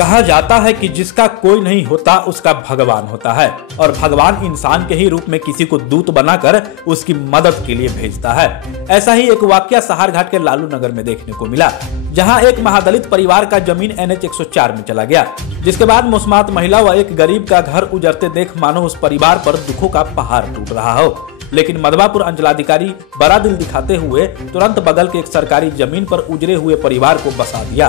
कहा जाता है कि जिसका कोई नहीं होता उसका भगवान होता है और भगवान इंसान के ही रूप में किसी को दूत बनाकर उसकी मदद के लिए भेजता है। ऐसा ही एक वाकया सहारघाट के लालू नगर में देखने को मिला, जहां एक महादलित परिवार का जमीन NH 104 में चला गया, जिसके बाद मुस्मात महिला व एक गरीब का घर उजड़ते देख मानो उस परिवार पर दुखों का पहाड़ टूट रहा हो। लेकिन मधवापुर अंचलाधिकारी बड़ा दिल दिखाते हुए तुरंत बगल के एक सरकारी जमीन पर उजड़े हुए परिवार को बसा दिया।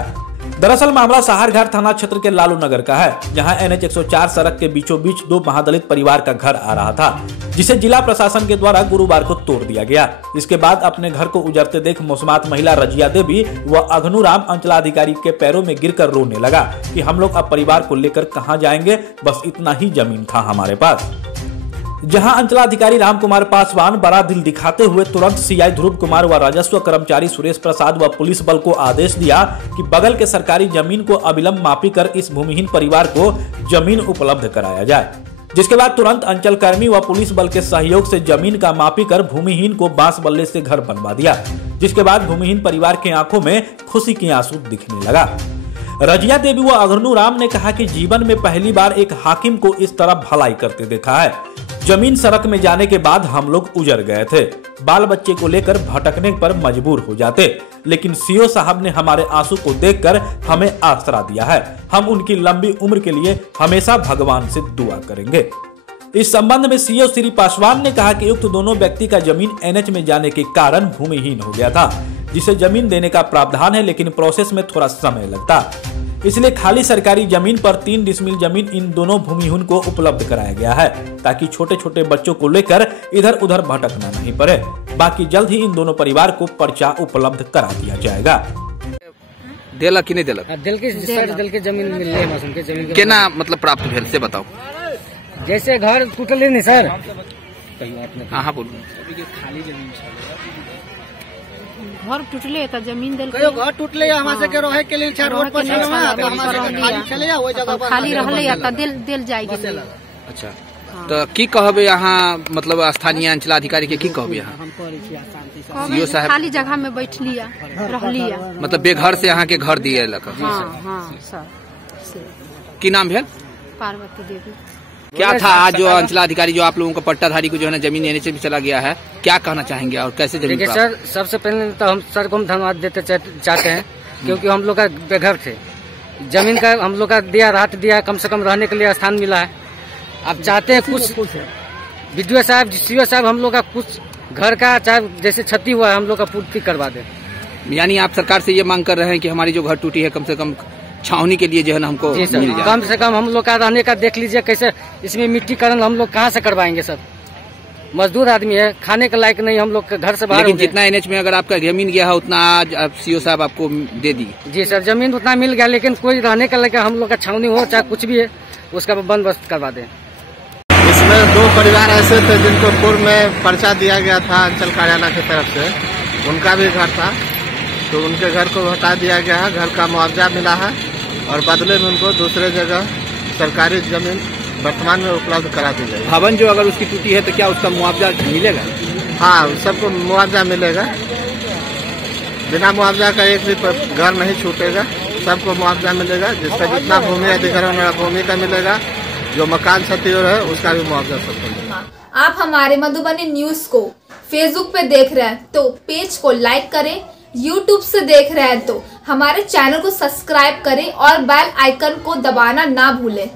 दरअसल मामला सहारघाट थाना क्षेत्र के लालू नगर का है, जहां NH 104 सड़क के बीचों बीच दो महादलित परिवार का घर आ रहा था, जिसे जिला प्रशासन के द्वारा गुरुवार को तोड़ दिया गया। इसके बाद अपने घर को उजड़ते देख मुस्मात महिला रजिया देवी व अघनुराम अंचलाधिकारी के पैरों में गिरकर रोने लगा कि हम लोग अब परिवार को लेकर कहां जाएंगे, बस इतना ही जमीन था हमारे पास। जहां अंचलाधिकारी राम कुमार पासवान बड़ा दिल दिखाते हुए तुरंत CI ध्रुव कुमार व राजस्व कर्मचारी सुरेश प्रसाद व पुलिस बल को आदेश दिया कि बगल के सरकारी जमीन को अविलंब मापी कर इस भूमिहीन परिवार को जमीन उपलब्ध कराया जाए। जिसके बाद तुरंत अंचल कर्मी व पुलिस बल के सहयोग से जमीन का मापी कर भूमिहीन को बांस बल्ले से घर बनवा दिया। जिसके बाद भूमिहीन परिवार की आंखों में खुशी की आंसू दिखने लगा। रजिया देवी व अघनुराम ने कहा कि जीवन में पहली बार एक हाकिम को इस तरह भलाई करते देखा है। जमीन सड़क में जाने के बाद हम लोग उजड़ गए थे, बाल बच्चे को लेकर भटकने पर मजबूर हो जाते, लेकिन CO साहब ने हमारे आंसू को देखकर हमें आसरा दिया है। हम उनकी लंबी उम्र के लिए हमेशा भगवान से दुआ करेंगे। इस संबंध में CO श्री पासवान ने कहा कि उक्त दोनों व्यक्ति का जमीन NH में जाने के कारण भूमिहीन हो गया था, जिसे जमीन देने का प्रावधान है, लेकिन प्रोसेस में थोड़ा समय लगता, इसलिए खाली सरकारी जमीन पर 3 डिसमिल जमीन इन दोनों भूमिहीन को उपलब्ध कराया गया है, ताकि छोटे छोटे बच्चों को लेकर इधर उधर भटकना नहीं पड़े। बाकी जल्द ही इन दोनों परिवार को पर्चा उपलब्ध करा दिया जाएगा। देला कि नहीं देला? दिल के जमीन मिल रही है, के जमीन केना मतलब प्राप्त भेल से बताओ। जैसे घर टूटले नहीं सर, हाँ बोलू। खाली जमीन घर टूटले त जमीन दिल कयो घर टूटले हमरा से के रहे के लिए रोड पर छलवा हमरा से खाली छले ओइ जगह पर खाली रहले त दिल जाय गेल। अच्छा तो की कहबे यहाँ मतलब स्थानीय अंचलाधिकारी के की कहबे यहाँ? CO साहब खाली जगह में बैठलिया रहलिया, मतलब बेघर से यहाँ के घर दिए लक। हां सर। की नाम भेल? पार्वती देवी। क्या था आज जो अंचलाधिकारी जो आप लोगों का पट्टाधारी को जो है ना जमीन NH में चला गया है, क्या कहना चाहेंगे और कैसे जमीन? देखिए सर, सबसे पहले तो हम सर को धन्यवाद देते चाहते हैं, क्योंकि हम लोग का बेघर थे, जमीन का हम लोग का दिया राहत दिया, कम से कम रहने के लिए स्थान मिला है। अब चाहते हैं कुछ BDO साहब CO साहब हम लोग का कुछ घर का चाहे जैसे क्षति हुआ है हम लोग का पूर्ति करवा दे। यानी आप सरकार से ये मांग कर रहे हैं कि हमारी जो घर टूटी है कम से कम छावनी के लिए जो है ना हमको मिल जाए। कम से कम हम लोग का रहने का देख लीजिए, कैसे इसमें मिट्टीकरण हम लोग कहाँ से करवाएंगे सर, मजदूर आदमी है, खाने के लायक नहीं, हम लोग घर से बाहर। लेकिन जितना NH में अगर आपका जमीन गया है उतना आज CO साहब आपको दे दी। जी सर, जमीन उतना मिल गया, लेकिन कोई रहने का लायक हम लोग का छावनी हो चाहे कुछ भी है उसका बंदोबस्त करवा दें। इसमें 2 परिवार ऐसे थे जिनको पूर्व में पर्चा दिया गया था अंचल कार्यालय की तरफ से, उनका भी घर था, तो उनके घर को हटा दिया गया है, घर का मुआवजा मिला है और बदले में उनको दूसरे जगह सरकारी जमीन वर्तमान में उपलब्ध करा दी जाएगी। भवन जो अगर उसकी टूटी है तो क्या उसका मुआवजा मिलेगा? हाँ, सबको मुआवजा मिलेगा, बिना मुआवजा का एक भी घर नहीं छूटेगा, सबको मुआवजा मिलेगा। जिसका जितना भूमि अधिग्रहण है भूमि का मिलेगा, जो मकान क्षति हो रहा है उसका भी मुआवजा सबको मिलेगा। आप हमारे मधुबनी न्यूज को फेसबुक पे देख रहे हैं तो पेज को लाइक करें, YouTube से देख रहे हैं तो हमारे चैनल को सब्सक्राइब करें और बेल आइकन को दबाना ना भूलें।